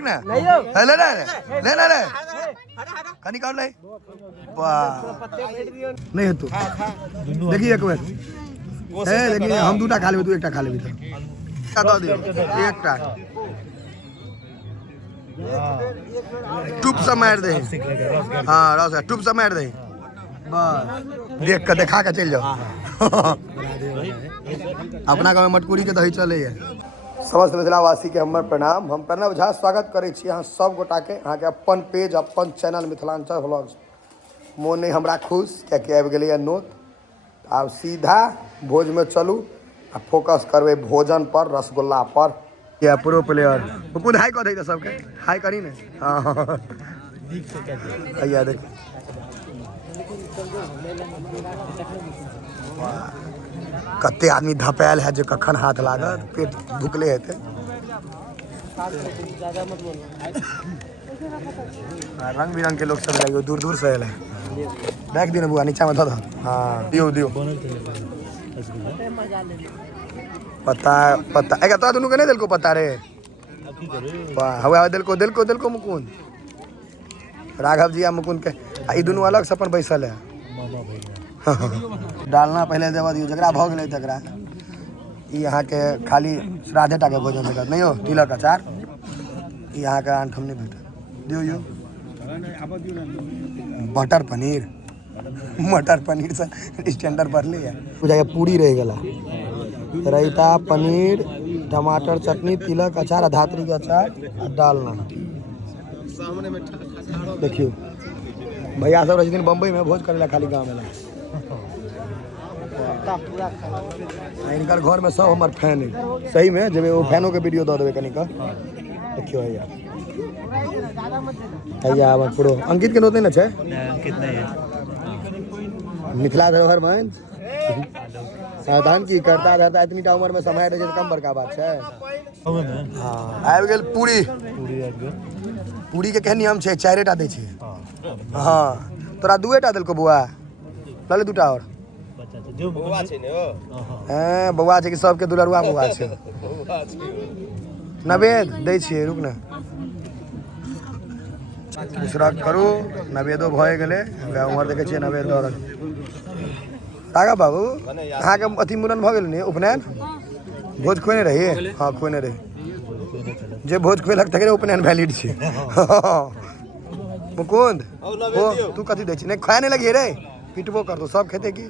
ना ले ले ले ले ले कनी कर ले नहीं है तू देखिए एक बार देखिए हम दूटा खा लेबे तू एकटा खा लेबे तो दो दियो एकटा टूप से मार दे हां रस टूप से मार दे बस देख के देखा के चल जाओ अपना गाँव में मटकुरी के दही चले है। समस्त मिथिलावासी के हमर प्रणाम। हम प्रणव झा स्वागत करै छी अहाँ सब गोटा के अहाँ के अपन पेज अपन चैनल मिथिलांचल व्लॉग्स मोन नहीं हमरा खुश कियाकि आबि गेलै नोत। आब सीधा भोज में चलू आ फोकस करबै भोजन पर रसगुल्ला पर। या प्रो प्लेयर मुकुंद हाई कह दे सबके हाई करी ने हां भैया देख कते आदमी धपायल है जो कखन हाथ लागत पेट भुकले हेते रंग बिरंग के लोग सब लगे दूर दूर से आयल है। बैग दिन बुआ नीचा में धो हाँ दियो दियो पता पता एगा तो दोनों के नहीं दिल को पता रे हवा दिल को मुकुंद राघव जी आ मुकुंद के ई दोनों अलग से अपन बैसल है डालना पहले देवा दियो जकरा भ गेलै तकरा ई यहाँ के खाली श्राद्धे टा के भोजन भेटत नहीं हो तिलक अचार ई यहाँ के आन नहीं भेटत दियो यो मटर पनीर से स्टैंडर्ड बढ़ है बुझाइए पूरी रह गला रायता पनीर टमाटर चटनी तिलक अचार धात्री के अचार डालना देखियो भैया सब दिन बम्बई में भोज करे खाली गाँव में इनकर घर में सब हमार फैन है सही में जब वो फैनों के वीडियो दे देवे कनिका देखियो भैया अब पूरा अंकित के नोत नहीं ना छे अंकित नहीं है मिथिला धरोहर मंच सावधान की करता रहता इतनी टा उम्र में समय रहे कम बड़का बात है। हां आबि गेल पूरी के कहे नियम छे चारे टा दे छे हां तोरा दुए टा देलको बुआ लले दुटा और बौआ छे ने हां बौआ छे कि सबके दुलरुआ बौआ छे नवेद दै छियै रुक ना दूसरा करू नवेदो भए गेलै उमर देखे छियै नवेद दर तागा बाबू अहाँ के अथी मूड़न भ गेल ने उपनयन भोज खुएने रही हाँ खुएने रही जे भोज खुएलक तकरे उपनयन वैलिड छे मुकुंद ओ तू कथी दै छी नहीं खाए नहीं लगी रे पिटबो कर दो सब खेते की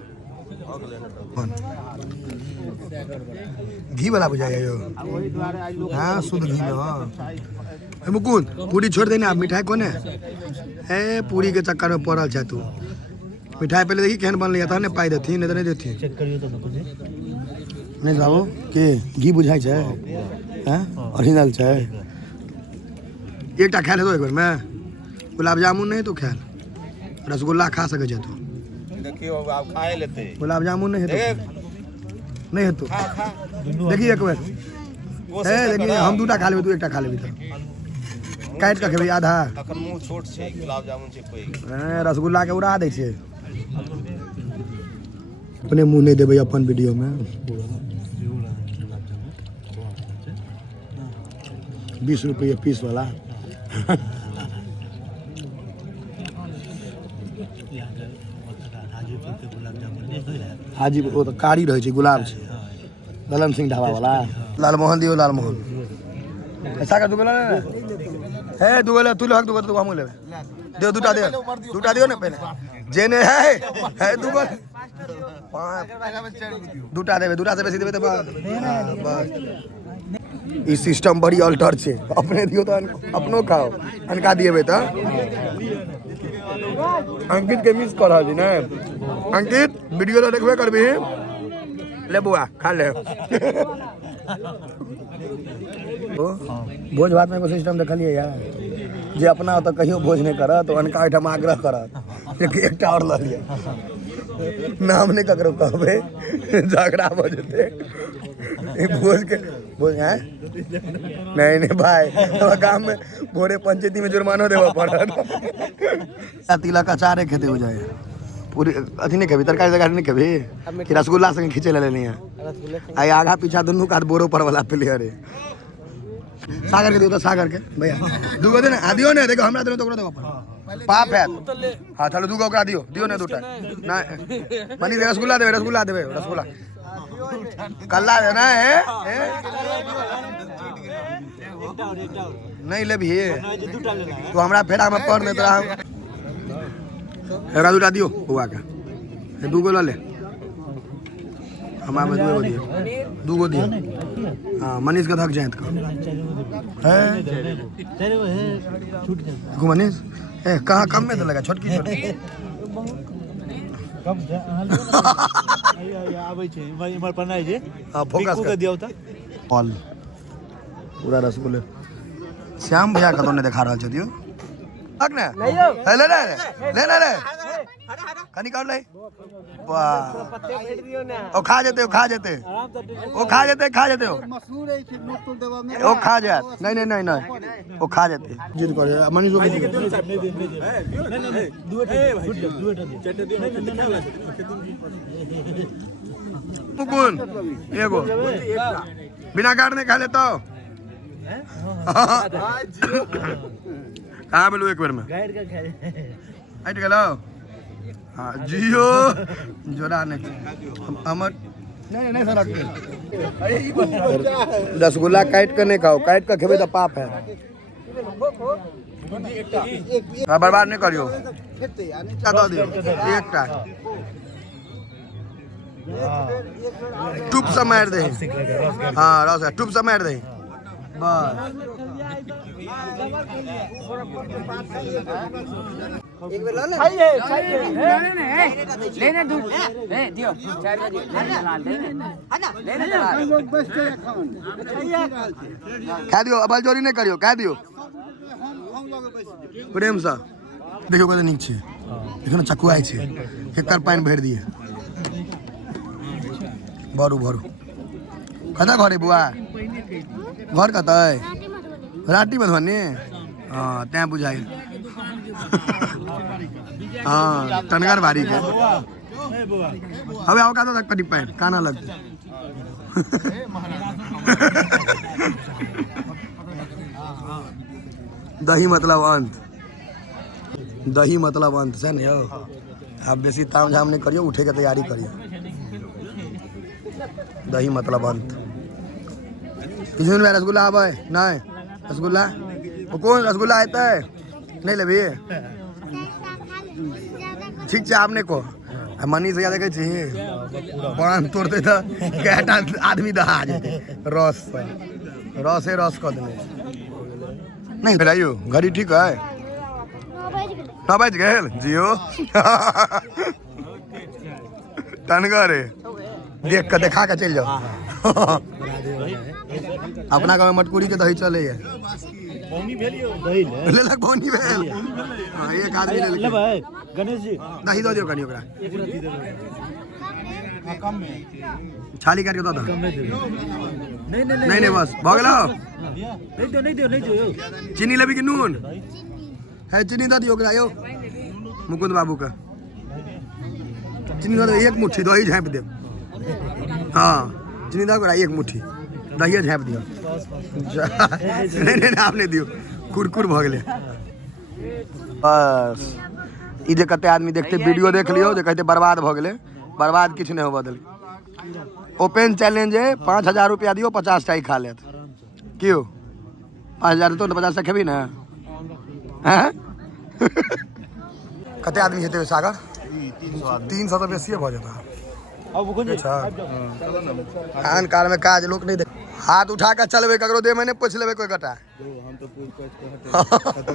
घी वाला बुझाइए यो हाँ शुद्ध घी में हाँ मुकुंद पूरी छोड़ देना आप मिठाई कोने ए पूरी के चक्कर में पड़ल छे तू मिठाई पहले देखी केहन बनल था ने पाई देती नहीं तो नहीं देती चेक करियो तो नहीं बाबू के घी बुझाई छे हैं ओरिजिनल छे एकटा खा ले दो एक बार मैं गुलाब जामुन नहीं तो खा रसगुल्ला खा सके छे तू देखियो आप खाए लेते गुलाब जामुन नहीं है तो नहीं है तो देखिए एक बार ए देखिए हम दूटा खा लेबे तू एकटा खा लेबे तो काट के खेबे आधा अखन मुंह छोट छे गुलाब जामुन छे कोई रसगुल्ला के उड़ा दे छे अपने मुंह नहीं देवे अपन वीडियो में 20 रुपये पीस वाला हाजी वो तो कारी रहे छे गुलाब छे ललन सिंह ढाबा वाला लालमोहन दियो लालमोहन ऐसा कर दुगला ना है दुगला तू लहक दुगला तू हम लेबे दे दूटा दियो ना पहले जेने है दुगला दूटा देबे दूटा से बेसी देबे तो बस ई सिस्टम बड़ी अल्टर छे अपने दियो तो अपनो खाओ अनका दिएबे तो अंकित के मिस कर हाजी ना अंकित वीडियो तो देखबे करबी ले बुआ खा ले भोज भात में को सिस्टम देखलिए यार जे अपना तो कहियो भोज नहीं करत तो अनका एठम आग्रह करत एकटा और ल लिया नाम नहीं ककरो कहबे झगड़ा भ जते भोज के भोज है नहीं भाई गांव में भोरे पंचायती में जुर्माना देवा पड़त तिलक अचारे खेते हो जाए पूरी अथी नहीं खेबी तरकारी तरकारी नहीं खेबी कि रसगुल्ला संगे खींचे ले लेनी है आई आगा पीछा दोनों का बोरो पर वाला प्लेयर है सागर के दियो तो सागर के भैया दूगो दे ना आदियो ने देखो हमरा देनो तो ओकरा देखो पाप है हां चलो दूगो ओकरा दियो दियो ने दूटा ना मनी रसगुल्ला देबे रसगुल्ला कल्ला देना है नहीं ले भी तो हमरा फेरा में पड़ दे तोरा एकरा दूटा दियो हुआ का दूगो ले हमारे में दूगो दियो हाँ मनीष का थक जाए तो मनीष कहाँ कम में तो लगा छोटकी पूरा रसगुल्ले श्याम भैया का तो ने देखा रहा दियो ले कनी कर ले ओ खा जेते खा जेते ओ खा जात नहीं ओ खा जाते जिद करे मनीष मुकुन एगो बिना काटने खा लेता हो कहाँ बोलू एक बार में हट गलो हाँ जियो जोड़ा नहीं हमर नहीं सर रसगुल्ला काट कर नहीं खाओ काट कर खेबे तो पाप है बर्बाद नहीं करियो एकटा टूप से मार दे हाँ रस टूप से मार दे बस एक बार ले लेने दूध दियो 4 बजे लेने खा दियो अब जोरी नहीं करियो खा दियो प्रेम से देखियो कते नीक छै देखो चकुआई छै एकर पानी भर दिए भरू कता घरे बुआ घर कत राटी मधुबनी हाँ तैं बुझाइल हाँ तनगर बारी के हवे आओ का तो कटी पैन काना लग दही मतलब अंत से नहीं हो आप बेसी ताम झाम नहीं करियो उठे के तैयारी करियो दही मतलब अंत किसी में रसगुल्ला आवे नहीं रसगुल्ला वो कौन रसगुल्ला आता है नहीं लेबी ठीक है आपने को मनी से याद देखे चाहिए बड़ान तोड़ते तो कैटा आदमी दहा जाते रस कर देने नहीं फिराइयो घड़ी ठीक है 9 बज गए जियो तनगर देख के देखा के चल जाओ अपना गाँव में मटकुरी के दही चले ले लग बौनी भेल एक आदमी ले गणेश जी दही दो दियो कनी ओकरा छाली करके दो नहीं बस भ गेलो नहीं दियो चीनी लेबी कि नून है चीनी दो दियो ओकरा यो मुकुंद बाबू का चीनी दो एक मुट्ठी दही झाँप दे हाँ चीनी दो ओकरा एक मुट्ठी दही झाँप दियो नहीं आपने दियो कुरकुर भ गेले बस ई जे कते आदमी देखते वीडियो देख लियो जे कहते बर्बाद भ गेले बर्बाद किछ नहीं हो बदल ओपन चैलेंज है 5000 रुपया दियो 50 टाई खा लेत क्यों 5000 तो 50 से खेबी ना हैं कते आदमी हेते सागर 300 तो बेसी भ जाता अच्छा खान कार में काज लोग नहीं देख हाथ उठा कर चलबे ककरो दे मैंने पूछ लेबे कोई कटा हम तो पूछ के खत्म